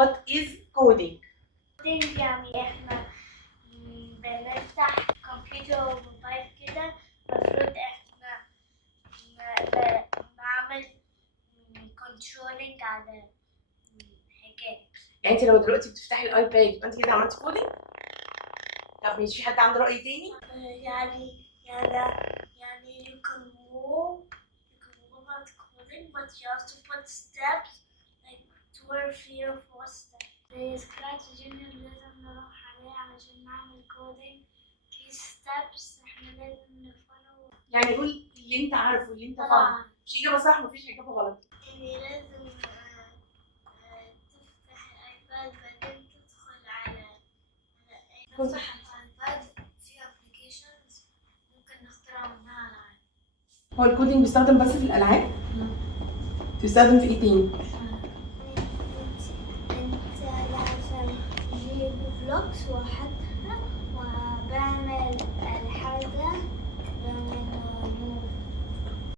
What is coding? يعني احنا بنفتح كمبيوتر وموبايل كده، المفروض احنا نعمل كنترولينج على حاجات. يعني انت لو دلوقتي بتفتحي الايباد يبقى انت كده عملتي كودينج؟ طب مش في حد عنده رأي تاني؟ يعني you can move at coding, but you have to put steps like 2 or 3 or 4 steps. زي سكراتش جونيور لازم نروح عليه علشان نعمل كودينج. في steps احنا لازم نفولو. يعني قول اللي انت عارفه، اللي انت فاهمه. مش اجابه صح، مفيش اجابه غلط. يعني لازم تفتح الايباد بعدين تدخل على نفتح الايباد في ابلكيشنز ممكن نخترع منها العاب. هو الكودينج بيستخدم بس في الالعاب؟ بيستخدم في ايه تاني؟ انت لازم تجيب بلوكس وحط